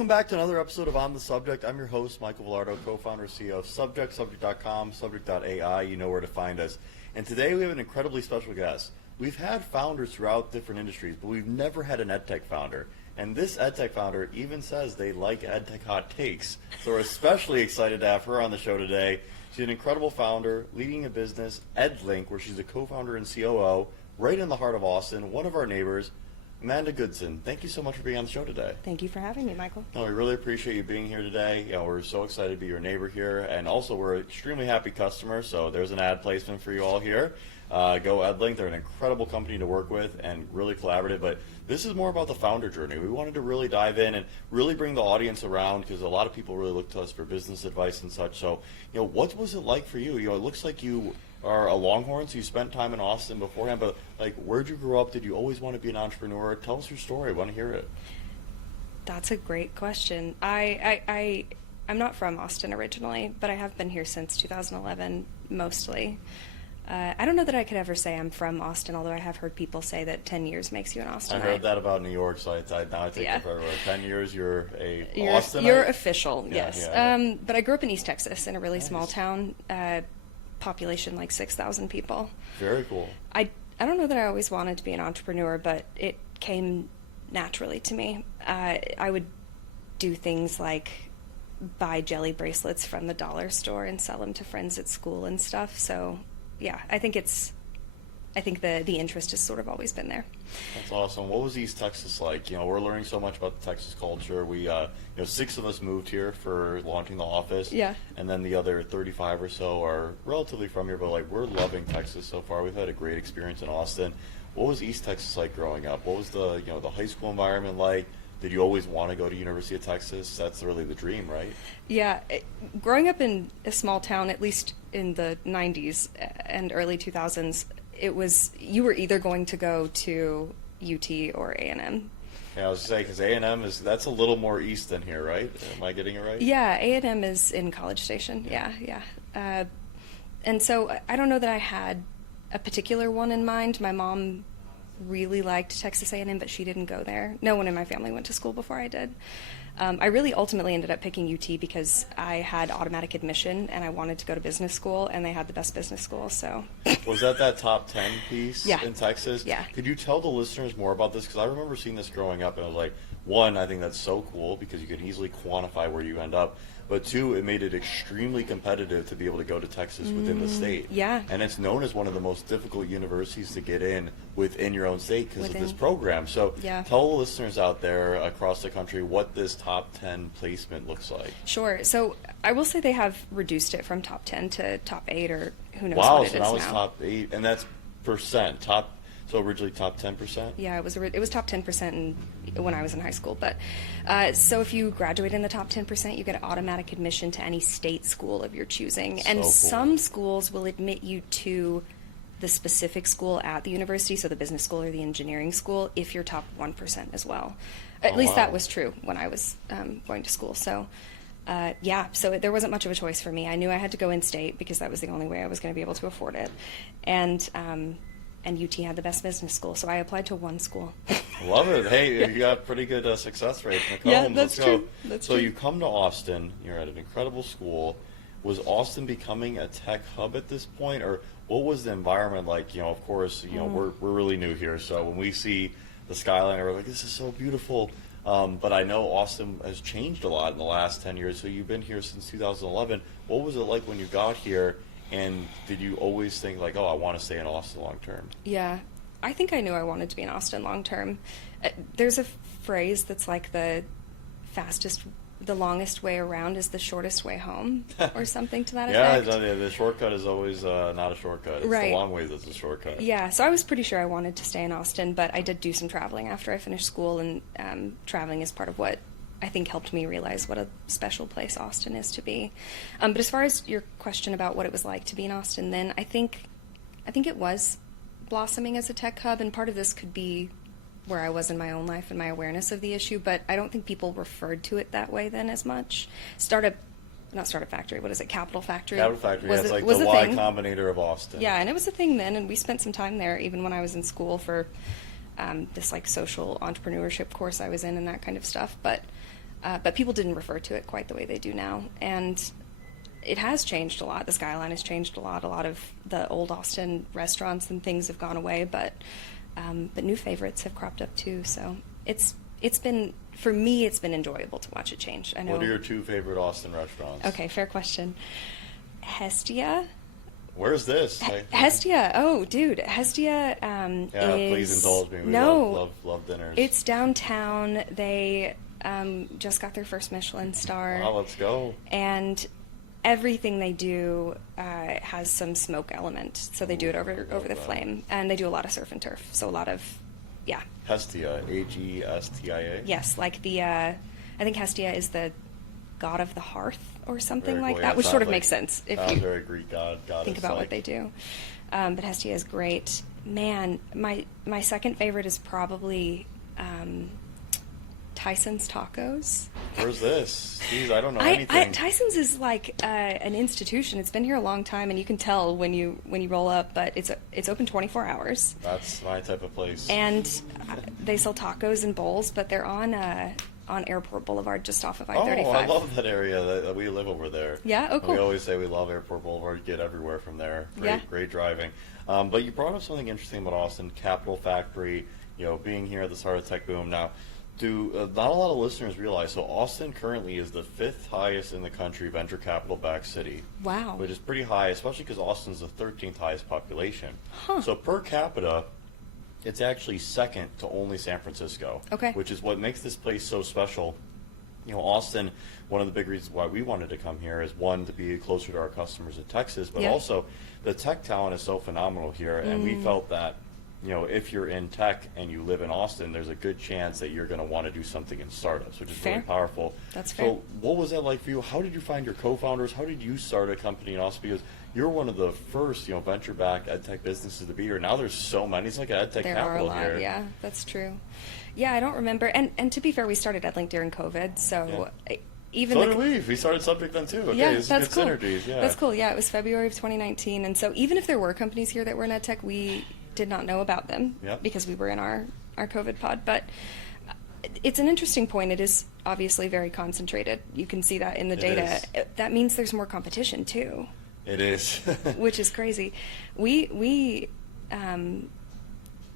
Welcome back to another episode of On the Subject. I'm your host, Michael Vilardo, co-founder and CEO of Subject, Subject.com, Subject.ai. You know where to find us. And today we have an incredibly special guest. We've had founders throughout different industries, but we've never had an EdTech founder. And this EdTech founder even says they like EdTech hot takes. So we're especially excited to have her on the show today. She's an incredible founder, leading a business, Edlink, where she's a co-founder and COO, right in the heart of Austin, one of our neighbors. Amanda Goodson, thank you so much for being on the show today. Thank you for having me, Michael. No, we really appreciate you being here today. We're so excited to be your neighbor here, and also we're an extremely happy customer, so there's an ad placement for you all here. Go Edlink. They're an incredible company to work with and really collaborative, but this is more about the founder journey. We wanted to really dive in and really bring the audience around because a lot of people really look to us for business advice and such. So, what was it like for you? It looks like you are a Longhorn, so you spent time in Austin beforehand, but where'd you grow up? Did you always want to be an entrepreneur? Tell us your story. I want to hear it. That's a great question. I'm not from Austin originally, but I have been here since 2011, mostly. I don't know that I could ever say I'm from Austin, although I have heard people say that 10 years makes you an Austinite. I heard that about New York, so now I take it for 10 years, you're a Austinite? You're official, yes. Yeah. But I grew up in East Texas in a really small town. Population like 6,000 people. Very cool. I don't know that I always wanted to be an entrepreneur, but it came naturally to me. I would do things like buy jelly bracelets from the dollar store and sell them to friends at school and stuff. So yeah, I think the interest has sort of always been there. That's awesome. What was East Texas like? We're learning so much about the Texas culture. We, 6 of us moved here for launching the office. Yeah. And then the other 35 or so are relatively from here, but we're loving Texas so far. We've had a great experience in Austin. What was East Texas like growing up? What was the, the high school environment like? Did you always want to go to University of Texas? That's really the dream, right? Yeah. Growing up in a small town, at least in the 90s and early 2000s, you were either going to go to UT or A&M. Yeah, I was saying, because A&M that's a little more east than here, right? Am I getting it right? Yeah, A&M is in College Station. Yeah. And so I don't know that I had a particular one in mind. My mom really liked Texas A&M, but she didn't go there. No one in my family went to school before I did. I really ultimately ended up picking UT because I had automatic admission and I wanted to go to business school, and they had the best business school. So was that top 10 piece Yeah. in Texas? Yeah. Could you tell the listeners more about this? Because I remember seeing this growing up, and I was like, one, I think that's so cool because you can easily quantify where you end up. But two, it made it extremely competitive to be able to go to Texas within the state. Yeah. And it's known as one of the most difficult universities to get in within your own state because of this program. So tell the listeners out there across the country what this top 10 placement looks like. Sure. So I will say they have reduced it from top 10 to top 8, or who knows what Wow, it so is now it's top 8, and that's percent. So originally top 10%? Yeah, it was top 10% when I was in high school. But so if you graduate in the top 10%, you get automatic admission to any state school of your choosing. And cool. Some schools will admit you to the specific school at the university, so the business school or the engineering school, if you're top 1% as well. At least that was true when I was going to school. So so there wasn't much of a choice for me. I knew I had to go in-state because that was the only way I was going to be able to afford it. And UT had the best business school, so I applied to one school. Love it. Hey, you got pretty good success rate. That's true. So you come to Austin, you're at an incredible school. Was Austin becoming a tech hub at this point, or what was the environment like? Of course, we're really new here, so when we see the skyline, we're like, this is so beautiful. But I know Austin has changed a lot in the last 10 years, so you've been here since 2011. What was it like when you got here? And did you always think I want to stay in Austin long term? Yeah, I think I knew I wanted to be in Austin long term. There's a phrase that's like the longest way around is the shortest way home, or something to that effect. Yeah, the shortcut is always not a shortcut. It's right. The long way that's a shortcut. Yeah, so I was pretty sure I wanted to stay in Austin, but I did do some traveling after I finished school, and traveling is part of what I think helped me realize what a special place Austin is to be. But as far as your question about what it was like to be in Austin then, I think it was blossoming as a tech hub, and part of this could be where I was in my own life and my awareness of the issue, but I don't think people referred to it that way then as much. Not Startup Factory, what is it, Capital Factory? Capital Factory, it's like the Y Combinator of Austin. Yeah, and it was a thing then, and we spent some time there even when I was in school for this social entrepreneurship course I was in and that kind of stuff, but but people didn't refer to it quite the way they do now. And it has changed a lot. The skyline has changed a lot. A lot of the old Austin restaurants and things have gone away, but new favorites have cropped up too. So it's been, for me, it's been enjoyable to watch it change. I know. What are your 2 favorite Austin restaurants? Okay, fair question. Hestia. Where's this? Hestia. Oh, dude, Hestia is... Please indulge me. We love dinners. It's downtown. They just got their first Michelin star. Wow, let's go. And everything they do has some smoke element. So they do it over the flame. And they do a lot of surf and turf. So a lot of, yeah. Hestia, Hestia? Yes, like I think Hestia is the god of the hearth or something Very like cool. that, Yeah, which sort of like, makes sense if sounds you very Greek god. think about what they do. But Hestia is great. Man, my second favorite is probably Tyson's Tacos. Where's this? Jeez, I don't know anything. Tyson's is like an institution. It's been here a long time, and you can tell when you roll up. But it's open 24 hours. That's my type of place. And they sell tacos and bowls, but they're on Airport Boulevard, just off of I-35. Oh, I love that area. That we live over there. Yeah. Oh, cool. We always say we love Airport Boulevard. Get everywhere from there. Great driving. But you brought up something interesting about Austin, Capital Factory. Being here at the start of tech boom now. Not a lot of listeners realize, so Austin currently is the 5th highest in the country venture capital backed city. Wow. Which is pretty high, especially because Austin's the 13th highest population. Huh. So per capita, it's actually second to only San Francisco. Okay. Which is what makes this place so special. Austin, one of the big reasons why we wanted to come here is, one, to be closer to our customers in Texas, but also the tech talent is so phenomenal here, and we felt that if you're in tech and you live in Austin, there's a good chance that you're going to want to do something in startups, which is really powerful. That's fair. So what was that like for you? How did you find your co-founders? How did you start a company in Austin? Because you're one of the first, venture-backed EdTech businesses to be here. Now there's so many. It's like an EdTech capital here. Yeah, that's true. Yeah, I don't remember. And to be fair, we started EdLink during COVID, so... Even so did we. We started Subject then too. Okay, yeah, this that's is cool. good synergies. Yeah, that's cool. Yeah, it was February of 2019, and so even if there were companies here that were in EdTech, we did not know about them because we were in our COVID pod. But it's an interesting point. It is obviously very concentrated. You can see that in the data. That means there's more competition too. It is. Which is crazy. We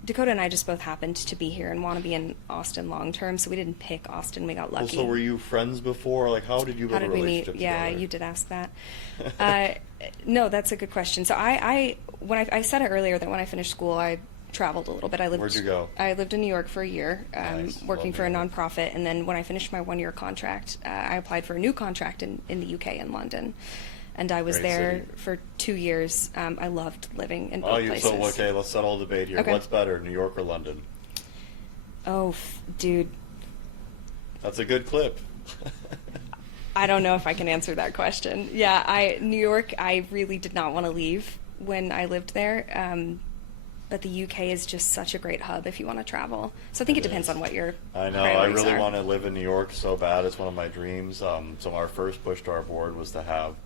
Dakota and I just both happened to be here and want to be in Austin long term, so we didn't pick Austin. We got lucky. Well, so were you friends before? Like, how did you build a relationship together? Yeah, you did ask that. No, that's a good question. So I said it earlier that when I finished school, I traveled a little bit. Where'd you go? I lived in New York for a year, working for a York. nonprofit, and then when I finished my 1-year contract, I applied for a new contract in the UK in London. And I was there for 2 years. I loved living in both places. So, okay, let's settle the debate here. Okay. What's better, New York or London? Oh, dude. That's a good clip. I don't know if I can answer that question. Yeah, New York, I really did not want to leave when I lived there. But the UK is just such a great hub if you want to travel. So I think it depends on what your I know. I really want to live in New York so bad. It's one of my dreams. So our first push to our board was to have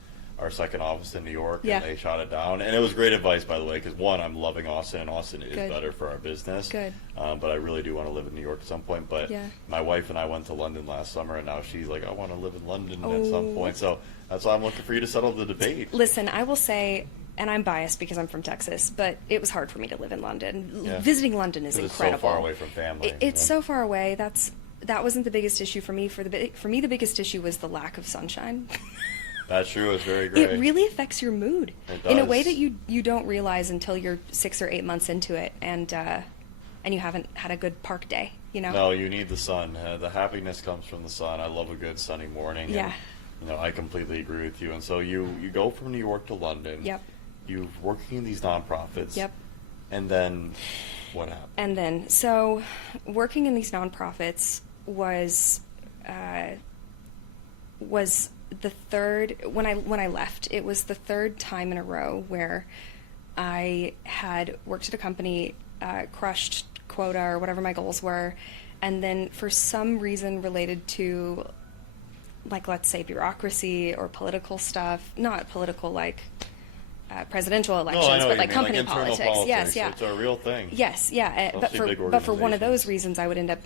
our second office in New York, and they shot it down. And it was great advice, by the way, because one, I'm loving Austin, and Austin is better for our business. Good. But I really do want to live in New York at some point. But my wife and I went to London last summer, and now she's like, I want to live in London at some point. So that's why I'm looking for you to settle the debate. Listen, I will say, and I'm biased because I'm from Texas, but it was hard for me to live in London. Yeah. Visiting London is incredible. It's so far away from family. It's so far away. That wasn't the biggest issue for me. For me, the biggest issue was the lack of sunshine. That's true. It's very great. It really affects your mood in a way that you don't realize until you're 6 or 8 months into it, and you haven't had a good park day. No, you need the sun. The happiness comes from the sun. I love a good sunny morning. Yeah. And, I completely agree with you. And so you go from New York to London. Yep. You're working in these nonprofits. Yep. And then what happened? And then, so working in these nonprofits was the third, when I left, it was the third time in a row where I had worked at a company, crushed quota or whatever my goals were, and then for some reason related to, like, let's say bureaucracy or political stuff, not political like presidential elections, but like company politics. Yes, yeah. It's a real thing. Yes, yeah. But for one of those reasons, I would end up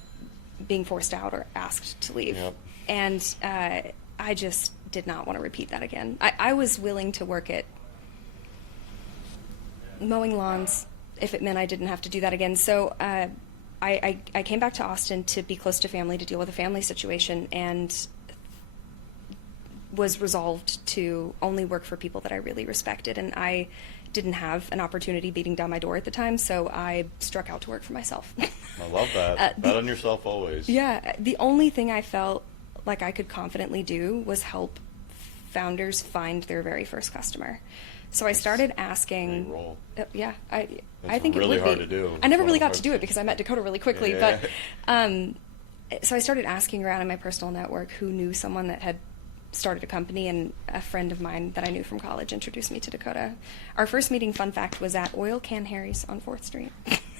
being forced out or asked to leave. Yep. And I just did not want to repeat that again. I was willing to work at mowing lawns if it meant I didn't have to do that again. So I came back to Austin to be close to family, to deal with a family situation, and was resolved to only work for people that I really respected. And I didn't have an opportunity beating down my door at the time, so I struck out to work for myself. I love that. Bet on yourself always. Yeah. The only thing I felt like I could confidently do was help founders find their very first customer. So I started asking. Big role. Yeah, I It's think really it would hard be. to do. I never It's really one of got the to do hard it because I met Dakota really quickly. Yeah. But so I started asking around in my personal network who knew someone that had started a company, and a friend of mine that I knew from college introduced me to Dakota. Our first meeting, fun fact, was at Oil Can Harry's on 4th Street.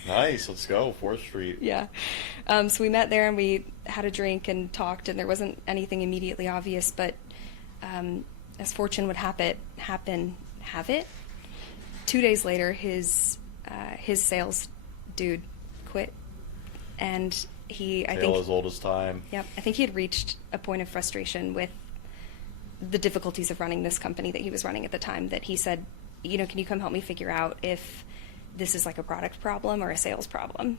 Nice. Let's go. 4th Street. Yeah. So we met there and we had a drink and talked, and there wasn't anything immediately obvious, but as fortune would have it, 2 days later, his sales dude quit, and I think as old as time. Yep, I think he had reached a point of frustration with the difficulties of running this company that he was running at the time, that he said, can you come help me figure out if this is like a product problem or a sales problem?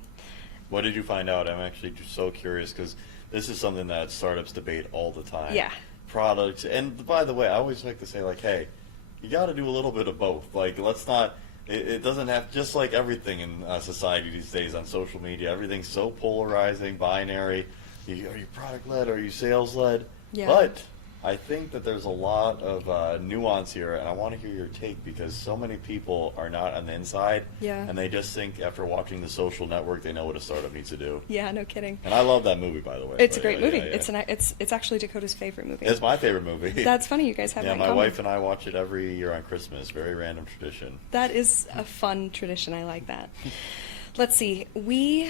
What did you find out? I'm actually just so curious, because this is something that startups debate all the time. Yeah. Products. And by the way, I always like to say, like, hey, you got to do a little bit of both. Like, let's not, it doesn't have, just like everything in society these days on social media, everything's so polarizing, binary. Are you product-led? Are you sales-led? Yeah. But I think that there's a lot of nuance here, and I want to hear your take, because so many people are not on the inside, Yeah. and they just think after watching The Social Network they know what a startup needs to do. Yeah, no kidding. And I love that movie, by the way. It's a But, great yeah, movie. yeah. It's actually Dakota's favorite movie. It's my favorite movie. That's funny. You guys have Yeah, that in my common. wife and I watch it every year on Christmas. Very random tradition. That is a fun tradition. I like that. Let's see. We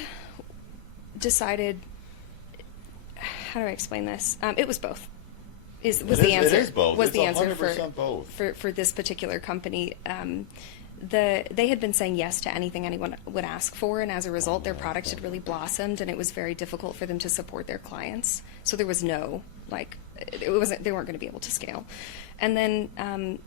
decided. How do I explain this? It was both. Was the answer? It is both. Was It's the answer 100% both. for this particular company? They had been saying yes to anything anyone would ask for, and as a result, their product had really blossomed, and it was very difficult for them to support their clients. So there was no they weren't going to be able to scale, and then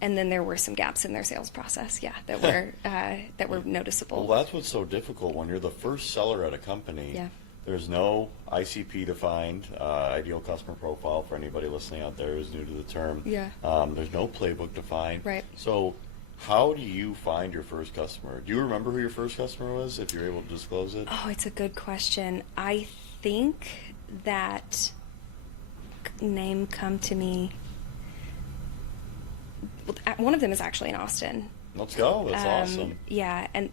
there were some gaps in their sales process. Yeah, that were noticeable. Well, that's what's so difficult when you're the first seller at a company. Yeah. There's no ICP defined, ideal customer profile, for anybody listening out there who's new to the term. Yeah. There's no playbook defined. Right. So how do you find your first customer? Do you remember who your first customer was, if you're able to disclose it? Oh, it's a good question. I think that name come to me. One of them is actually in Austin. Let's go. That's awesome. Yeah, and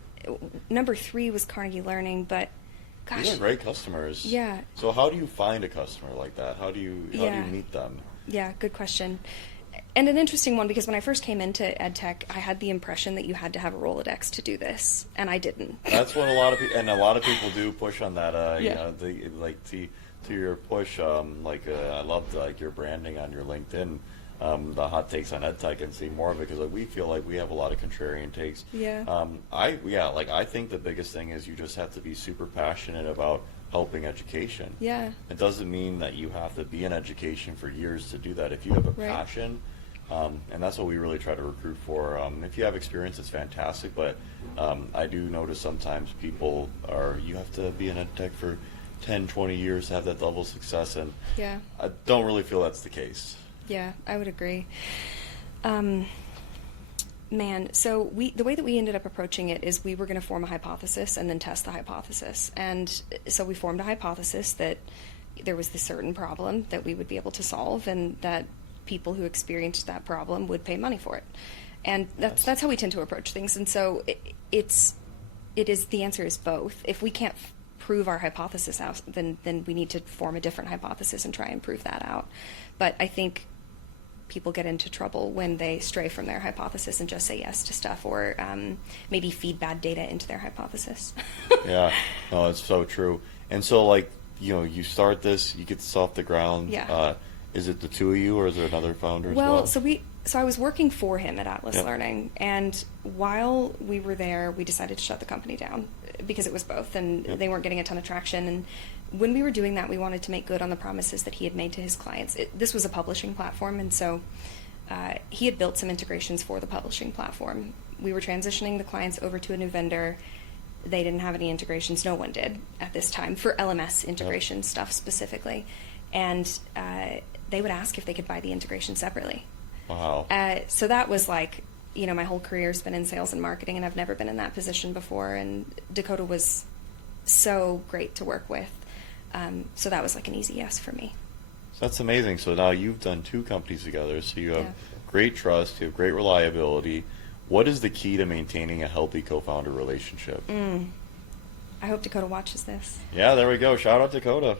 number 3 was Carnegie Learning, but gosh. These are great customers. Yeah. So how do you find a customer like that? How do you meet them? Yeah, good question. And an interesting one, because when I first came into EdTech, I had the impression that you had to have a Rolodex to do this, and I didn't. That's what a lot of people do push on that. Yeah. To your push. I loved your branding on your LinkedIn. The hot takes on EdTech, and see more of it, because we feel like we have a lot of contrarian takes. Yeah. I think the biggest thing is you just have to be super passionate about helping education. Yeah. It doesn't mean that you have to be in education for years to do that. If you have a Right. passion, and that's what we really try to recruit for. If you have experience, it's fantastic, but I do notice sometimes you have to be in EdTech for 10, 20 years to have that level of success, and Yeah. I don't really feel that's the case. Yeah, I would agree. So the way that we ended up approaching it is we were going to form a hypothesis and then test the hypothesis. And so we formed a hypothesis that there was this certain problem that we would be able to solve, and that people who experienced that problem would pay money for it. And that's how we tend to approach things. And so the answer is both. If we can't prove our hypothesis out, then we need to form a different hypothesis and try and prove that out. But I think people get into trouble when they stray from their hypothesis and just say yes to stuff, or maybe feed bad data into their hypothesis. Yeah, no, it's so true. And so, you start this, you get this off the ground. Yeah. Is it the two of you, or is there another founder as well? Well, so I was working for him at Atlas Yep. Learning, and while we were there, we decided to shut the company down because it was both, and Yep. they weren't getting a ton of traction. when we were doing that, we wanted to make good on the promises that he had made to his clients. This was a publishing platform, and so he had built some integrations for the publishing platform. We were transitioning the clients over to a new vendor. They didn't have any integrations. No one did at this time for LMS integration stuff specifically. And they would ask if they could buy the integration separately. Wow. So that was like, you know, my whole career's been in sales and marketing, and I've never been in that position before. And Dakota was so great to work with. So that was like an easy yes for me. So that's amazing. So now you've done 2 companies together, so you have great trust, you have great reliability. What is the key to maintaining a healthy co-founder relationship? I hope Dakota watches this. Yeah, there we go. Shout out Dakota.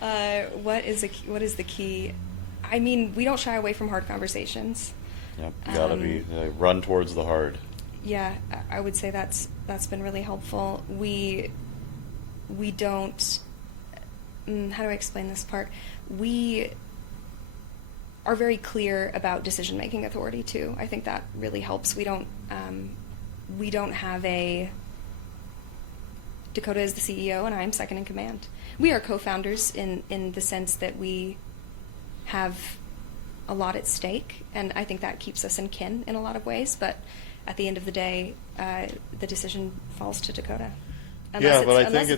What is the key? I mean, we don't shy away from hard conversations. Yep, you gotta be run towards the hard. Yeah, I would say that's been really helpful. We don't. How do I explain this part? We are very clear about decision-making authority too. I think that really helps. We don't have a Dakota is the CEO and I'm second in command. We are co-founders in the sense that we have a lot at stake, and I think that keeps us in kin in a lot of ways. But at the end of the day, the decision falls to Dakota. Yeah, but I think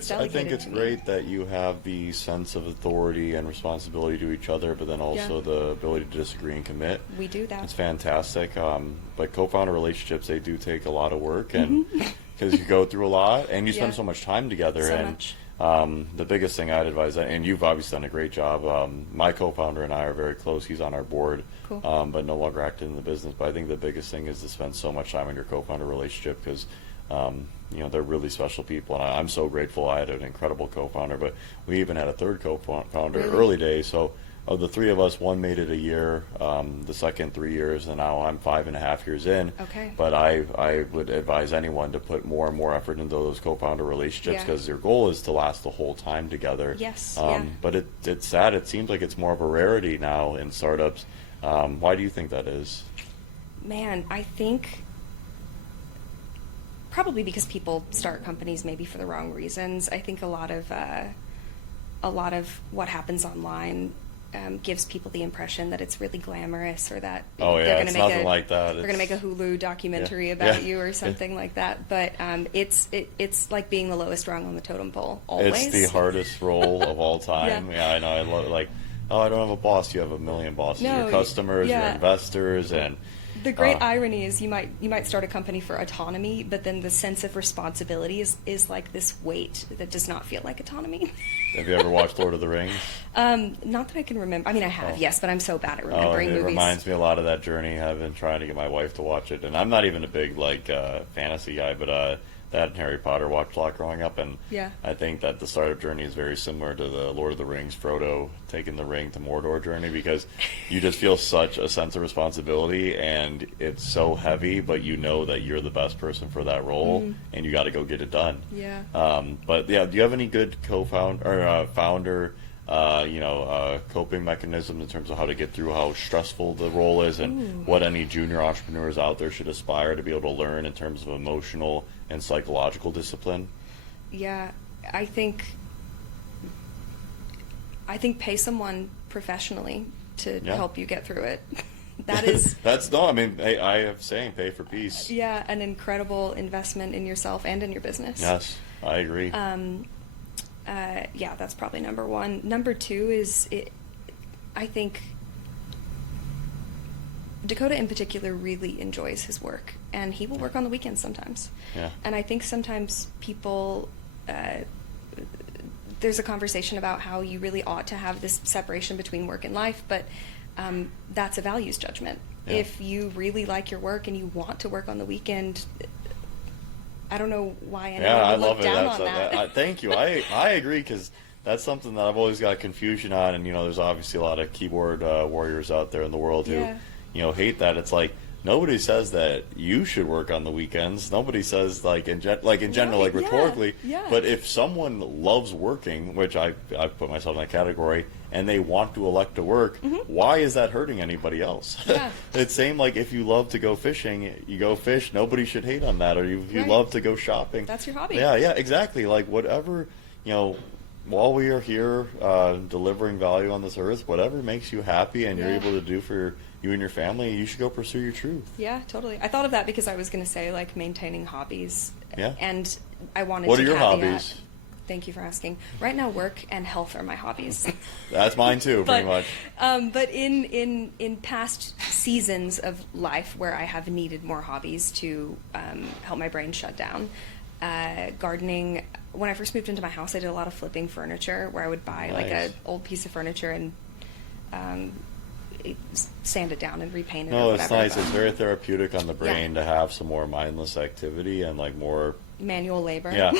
it's great that you have the sense of authority and responsibility to each other, but then also the ability to disagree and commit. We do that. It's fantastic. But co-founder relationships, they do take a lot of work, and because you go through a lot and you spend so much time together. So and much. The biggest thing I'd advise, and you've obviously done a great job. My co-founder and I are very close. He's on our board, Cool. But no longer active in the business. But I think the biggest thing is to spend so much time in your co-founder relationship, because you know, they're really special people, and I'm so grateful. I had an incredible co-founder, but we even had a third co-founder early days. So of the 3 of us, 1 made it a year, the second 3 years, and now I'm 5.5 years in. Okay. But I would advise anyone to put more and more effort into those co-founder relationships, because your goal is to last the whole time together. Yes. But it's sad. It seems like it's more of a rarity now in startups. Why do you think that is? Man, I think probably because people start companies maybe for the wrong reasons. I think a lot of what happens online gives people the impression that it's really glamorous, or that they're going to make like that. They're going to make a Hulu documentary about you or something like that. But it's like being the lowest rung on the totem pole. Always. It's the hardest role of all time. Yeah, I know. I love it. Like, oh, I don't have a boss. You have a million bosses. No, your customers, your investors, and the great irony is you might start a company for autonomy, but then the sense of responsibility is like this weight that does not feel like autonomy. Have you ever watched Lord of the Rings? Not that I can remember. I mean, I have, yes, but I'm so bad at remembering movies. It reminds me a lot of that journey. I've been trying to get my wife to watch it, and I'm not even a big fantasy guy, but that and Harry Potter watched a lot growing up, and I think that the startup journey is very similar to the Lord of the Rings, Frodo taking the ring to Mordor journey, because you just feel such a sense of responsibility, and it's so heavy, but you know that you're the best person for that role, and you got to go get it done. Yeah. But yeah, do you have any good co-founder or founder coping mechanisms in terms of how to get through how stressful the role is, and what any junior entrepreneurs out there should aspire to be able to learn in terms of emotional and psychological discipline? Yeah, I think pay someone professionally to help you get through it. That is I have saying pay for peace. Yeah, an incredible investment in yourself and in your business. Yes, I agree. Yeah, that's probably number one. Number two is, I think Dakota in particular really enjoys his work, and he will work on the weekends sometimes. Yeah. And I think sometimes people, there's a conversation about how you really ought to have this separation between work and life, but that's a values judgment. Yeah. If you really like your work and you want to work on the weekend, I don't know why anyone would look down on that. Thank you. I agree, because that's something that I've always got confusion on, and there's obviously a lot of keyboard warriors out there in the world who hate that. It's like, nobody says that you should work on the weekends. Nobody says in general, rhetorically. Yeah. But if someone loves working, which I put myself in that category, and they want to elect to work, why is that hurting anybody else? Yeah. It's same like if you love to go fishing, you go fish. Nobody should hate on that. Or if you love to go shopping, that's your hobby. Yeah, exactly. Like whatever, while we are here delivering value on this earth, whatever makes you happy and you're Yeah. able to do for you and your family, you should go pursue your truth. Yeah, totally. I thought of that because I was going to say, like, maintaining hobbies. Yeah. And I wanted What to are your caveat- hobbies? Thank you for asking. Right now, work and health are my hobbies. That's mine too, pretty much. But in past seasons of life where I have needed more hobbies to help my brain shut down, gardening. When I first moved into my house, I did a lot of flipping furniture, where I would buy like Nice. an old piece of furniture and sand it down and repaint it. No, or it's whatever. nice. It's very therapeutic on the brain to have some more mindless activity and like more. Manual labor. Yeah,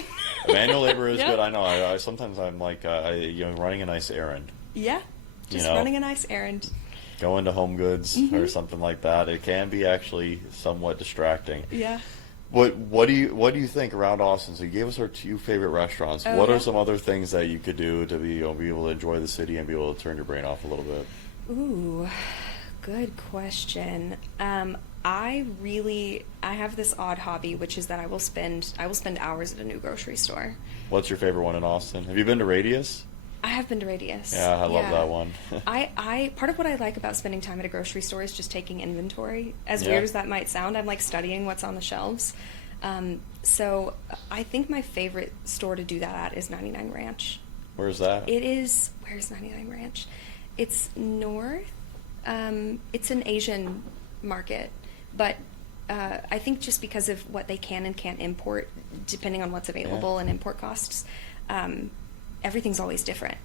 manual labor is Yep. good. I know. I sometimes I'm like, running a nice errand, Yeah. Just know. running a nice errand. going to Home Goods Mm-hmm. or something like that. It can be actually somewhat distracting. Yeah. What do you think around Austin? So you gave us our 2 favorite restaurants. Oh, What yeah. are some other things that you could do to be able to enjoy the city and be able to turn your brain off a little bit? Ooh, good question. I have this odd hobby, which is that I will spend hours at a new grocery store. What's your favorite one in Austin? Have you been to Radius? I have been to Radius. Yeah, I love that one. I part of what I like about spending time at a grocery store is just taking inventory. As Yeah. weird as that might sound, I'm like studying what's on the shelves. So I think my favorite store to do that at is 99 Ranch. Where's that? Where's 99 Ranch? It's north. It's an Asian market, but I think just because of what they can and can't import, depending on what's available and import costs, everything's always different.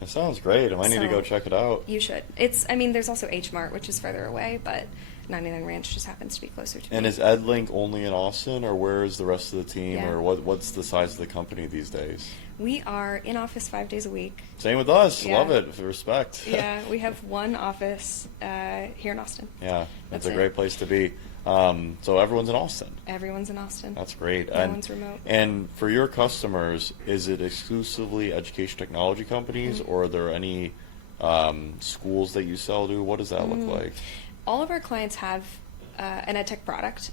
It sounds great. I might need to go So, check it out. You should. There's also H Mart, which is further away, but 99 Ranch just happens to be closer to And me. is EdLink only in Austin, or where is the rest of the team, Yeah. or what's the size of the company these days? We are in office 5 days a week. Same with us. Yeah. Love it. Respect. Yeah, we have one office here in Austin. Yeah, That's it's a it. great place to be. So everyone's in Austin. Everyone's in Austin. That's great. No one's remote. And for your customers, is it exclusively education technology companies, Mm-hmm. or are there any schools that you sell to? What does that look like? All of our clients have an EdTech product.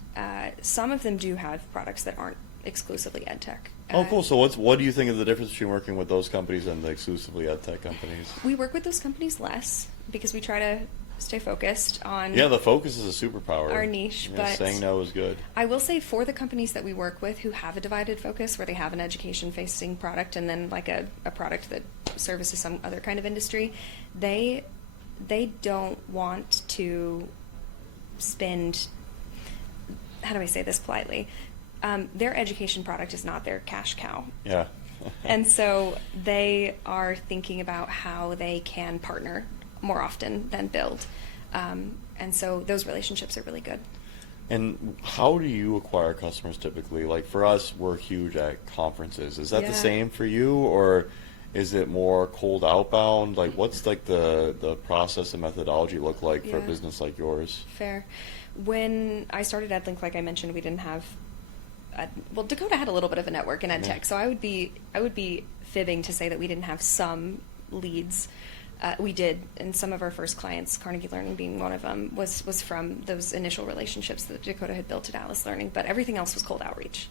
Some of them do have products that aren't exclusively EdTech. Oh, cool. So what do you think of the difference between working with those companies and the exclusively EdTech companies? We work with those companies less because we try to stay focused on Yeah, the focus is a superpower. our niche. Yeah, But saying no is good. I will say for the companies that we work with who have a divided focus, where they have an education-facing product and then like a product that services some other kind of industry, they don't want to spend, how do I say this politely? Their education product is not their cash cow. Yeah. And so they are thinking about how they can partner more often than build. And so those relationships are really good. And how do you acquire customers typically? Like for us, we're huge at conferences. Is that the Yeah. same for you, or is it more cold outbound? Like what's like the process and methodology look like for a Yeah. business like yours? Fair. When I started EdLink, like I mentioned, we didn't have. Well, Dakota had a little bit of a network in EdTech, Yeah. so I would be fibbing to say that we didn't have some leads. We did, and some of our first clients, Carnegie Learning being one of them, was from those initial relationships that Dakota had built at Alice Learning. But everything else was cold outreach.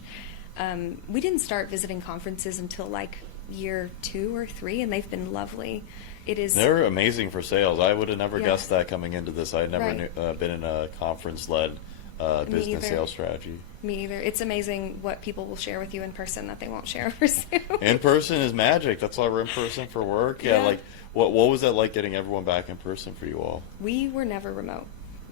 We didn't start visiting conferences until like year 2 or 3, and they've been lovely. It is. They're amazing for sales. I would have never Yeah. guessed that coming into this. I had never Right. been in a conference-led business either. sales strategy. Me either. It's amazing what people will share with you in person that they won't share over Zoom. In person is magic. That's why we're in person for work. Yeah, Yeah. like what was that like getting everyone back in person for you all? We were never remote.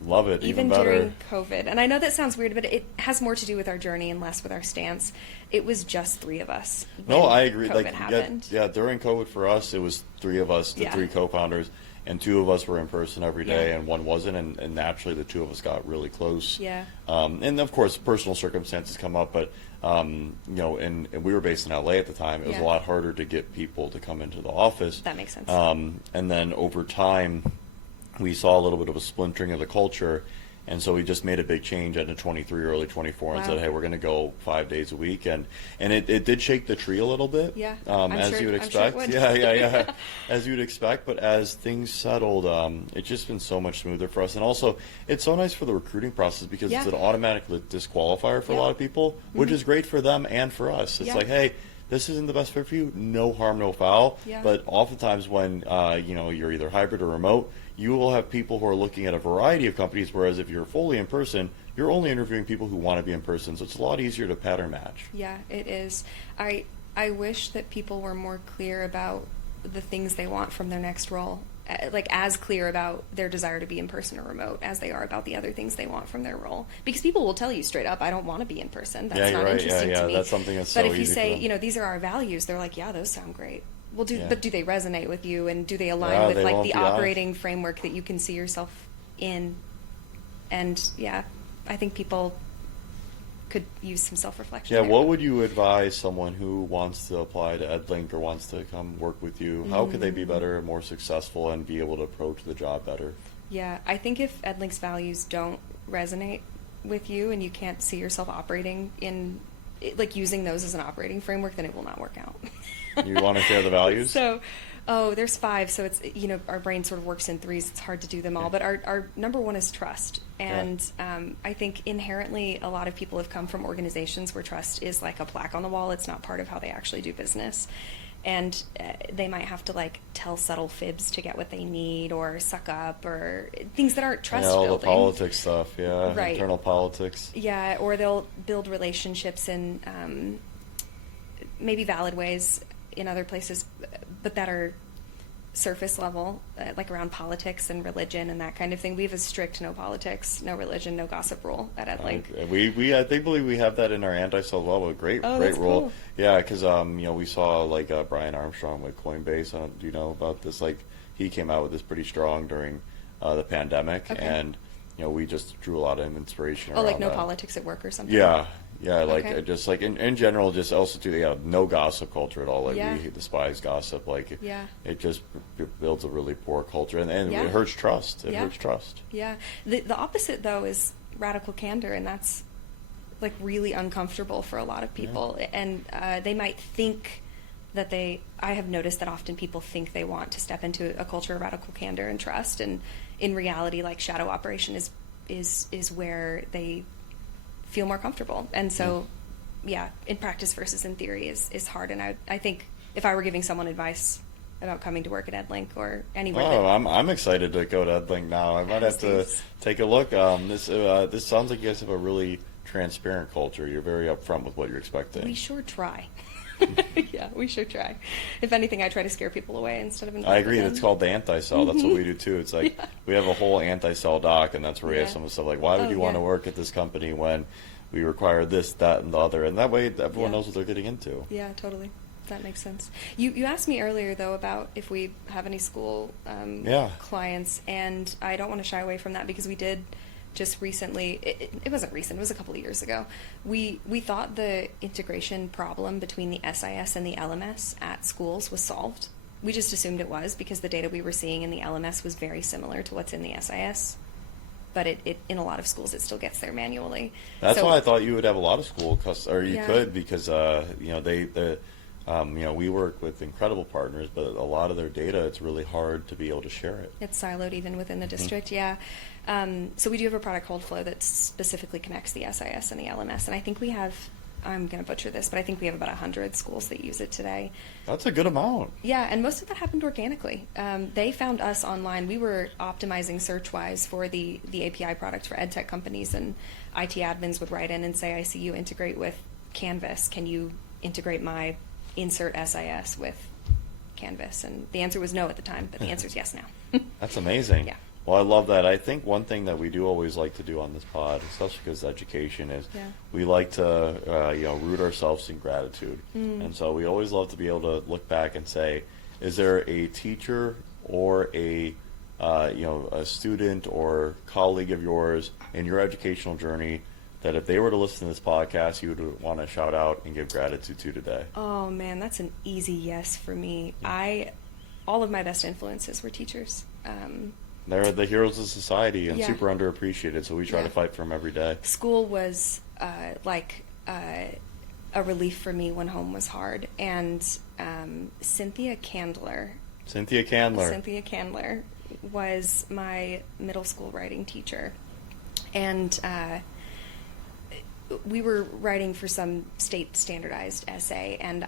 Love it. Even better. during COVID. And I know that sounds weird, but it has more to do with our journey and less with our stance. It was just 3 of us. No, when I agree. COVID Like happened. yeah, during COVID for us, it was 3 of us, the Yeah. 3 co-founders, and 2 of us were in person every day, Yeah. and 1 wasn't, and naturally the 2 of us got really close. Yeah. And of course, personal circumstances come up, but and we were based in LA at the time. It was Yeah. a lot harder to get people to come into the office. That makes sense. And then over time, we saw a little bit of a splintering of the culture. And so we just made a big change into 23, early 24, and Wow. said, hey, we're going to go 5 days a week. And it did shake the tree a little bit, Yeah, as I'm you would sure- I'm sure it expect. would. Yeah, as you would expect. But as things settled, it's just been so much smoother for us. And also, it's so nice for the recruiting process because Yeah. it's an automatic disqualifier for a Yeah. lot of people, which is great for them and for us. It's Yeah. like, hey, this isn't the best fit for you, no harm, no foul. Yeah. But oftentimes when, you're either hybrid or remote, you will have people who are looking at a variety of companies, whereas if you're fully in person, you're only interviewing people who want to be in person. So it's a lot easier to pattern match. Yeah, it is. I wish that people were more clear about the things they want from their next role, like as clear about their desire to be in person or remote as they are about the other things they want from their role. Because people will tell you straight up, I don't want to be in person. That's not interesting to me. That's something that's but so if you easy say, for them. these are our values, they're like, yeah, those sound great. Well, Yeah. but do they resonate with you, and do they align Yeah, with they like won't the be off. operating framework that you can see yourself in? And yeah, I think people could use some self-reflection. Yeah, there. what would you advise someone who wants to apply to EdLink or wants to come work with you? How could they be better, more successful, and be able to approach the job better? Yeah, I think if EdLink's values don't resonate with you and you can't see yourself operating in, like using those as an operating framework, then it will not work out. You want to share the values? So, there's 5, so it's, our brain sort of works in 3s. It's hard to do them all, but our number 1 is trust. And I think inherently a lot of people have come from organizations where trust is like a plaque on the wall. It's not part of how they actually do business. And they might have to like tell subtle fibs to get what they need, or suck up, or things that aren't trust all building. the politics stuff, Right. internal politics. Yeah, or they'll build relationships in maybe valid ways in other places, but that are surface level, like around politics and religion and that kind of thing. We have a strict no politics, no religion, no gossip rule at EdLink. I think believe we have that in our anti-sell law. Great that's rule. cool. Yeah, because we saw like Brian Armstrong with Coinbase. Do you know about this? Like he came out with this pretty strong during the pandemic, Okay. and we just drew a lot of inspiration. Oh, around like no that. politics at work or something? Yeah, like Okay. just like in general, just also no gossip culture at all. Like Yeah. we despise gossip. Like Yeah. it just builds a really poor culture, and Yeah. it hurts trust. It Yeah. hurts trust. Yeah. The opposite, though, is radical candor, and that's like really uncomfortable for a lot of people. And they might think that I have noticed that often people think they want to step into a culture of radical candor and trust, and in reality, like shadow operation is where they feel more comfortable. And so, in practice versus in theory is hard. And I think if I were giving someone advice about coming to work at EdLink or anywhere, I'm excited to go to EdLink now. I might have to take a look. This sounds like you guys have a really transparent culture. You're very upfront with what you're expecting. we sure try. Yeah, we sure try. If anything, I try to scare people away instead of inviting I agree. them. That's called the anti-sell. That's what we do too. It's like we have a whole anti-sell doc, and that's where we have Yeah. some of the stuff like, why would Oh, you want to yeah. work at this company when we require this, that, and the other? And that way, everyone Yeah. knows what they're getting into. Yeah, totally. That makes sense. You asked me earlier, though, about if we have any school clients, and I don't want to shy away from that because we did just recently, it wasn't recent, it was a couple of years ago, we thought the integration problem between the SIS and the LMS at schools was solved. We just assumed it was because the data we were seeing in the LMS was very similar to what's in the SIS. But it in a lot of schools, it still gets there manually. That's So- why I thought you would have a lot of school, you Yeah. could, because we work with incredible partners, but a lot of their data, it's really hard to be able to share it. It's siloed even within the district, yeah. So we do have a product called Flow that specifically connects the SIS and the LMS, and I think we have, I'm going to butcher this, but I think we have about 100 schools that use it today. That's a good amount. Yeah, and most of that happened organically. They found us online. We were optimizing search-wise for the API product for EdTech companies, and IT admins would write in and say, I see you integrate with Canvas. Can you integrate my insert SIS with Canvas? And the answer was no at the time, but the answer is yes now. That's amazing. Yeah. Well, I love that. I think one thing that we do always like to do on this pod, especially because education, is we like to root ourselves in gratitude. And so we always love to be able to look back and say, is there a teacher or a student or colleague of yours in your educational journey that if they were to listen to this podcast, you would want to shout out and give gratitude to today? Oh man, that's an easy yes for me. All of my best influences were teachers. They're the heroes of society and Yeah. super underappreciated, so we try to Yeah. fight for them every day. School was a relief for me when home was hard. And Cynthia Candler was my middle school writing teacher. And we were writing for some state standardized essay, and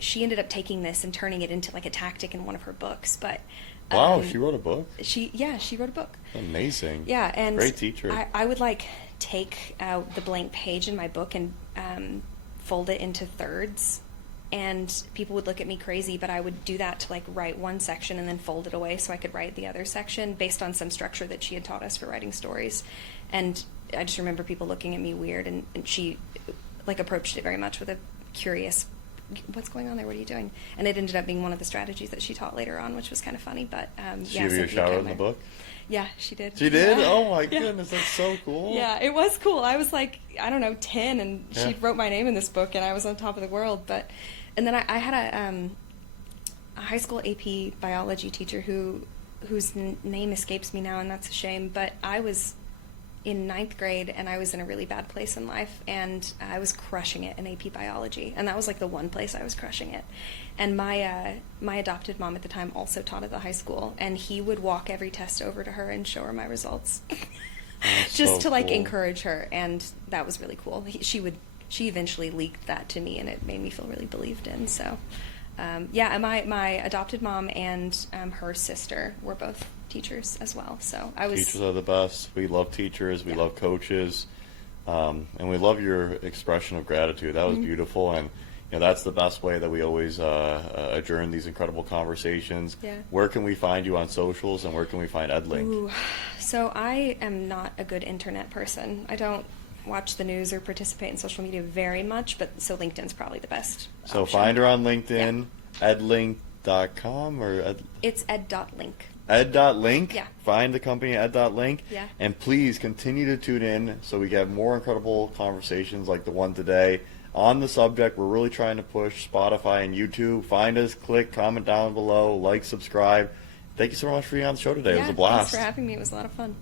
she ended up taking this and turning it into like a tactic in one of her books. But wow, she wrote a book? She wrote a book. Amazing. Yeah, and great teacher. I would like take the blank page in my book and fold it into thirds, and people would look at me crazy, but I would do that to like write one section and then fold it away so I could write the other section based on some structure that she had taught us for writing stories. And I just remember people looking at me weird, and she like approached it very much with a curious, what's going on there? What are you doing? And it ended up being one of the strategies that she taught later on, which was kind of funny. But She gave you a shout out in the book? Yeah, she did. She did? Yeah. Oh my goodness, that's so cool. Yeah, it was cool. I was like, I don't know, 10, and Yeah. she wrote my name in this book, and I was on top of the world. And then I had a high school AP biology teacher whose name escapes me now, and that's a shame. But I was in 9th grade, and I was in a really bad place in life, and I was crushing it in AP biology, and that was like the one place I was crushing it. And my adopted mom at the time also taught at the high school, and he would walk every test over to her and show her my results, just so to like cool. encourage her, and that was really cool. She eventually leaked that to me, and it made me feel really believed in. So, yeah, and my adopted mom and her sister were both teachers as well. So I was. Teachers are the best. We love teachers. We love coaches, and we love your expression of gratitude. That was beautiful, and that's the best way that we always adjourn these incredible conversations. Yeah. Where can we find you on socials, and where can we find Edlink? Ooh. So I am not a good internet person. I don't watch the news or participate in social media very much, but so LinkedIn's probably the best So option. find her on LinkedIn, edlink.com or It's ed.link. ed.link. Yeah. Find the company ed.link. Yeah. And please continue to tune in so we get more incredible conversations like the one today. On the subject, we're really trying to push Spotify and YouTube. Find us, click, comment down below, like, subscribe. Thank you so much for being on the show today. It was a blast. Thanks for having me. It was a lot of fun.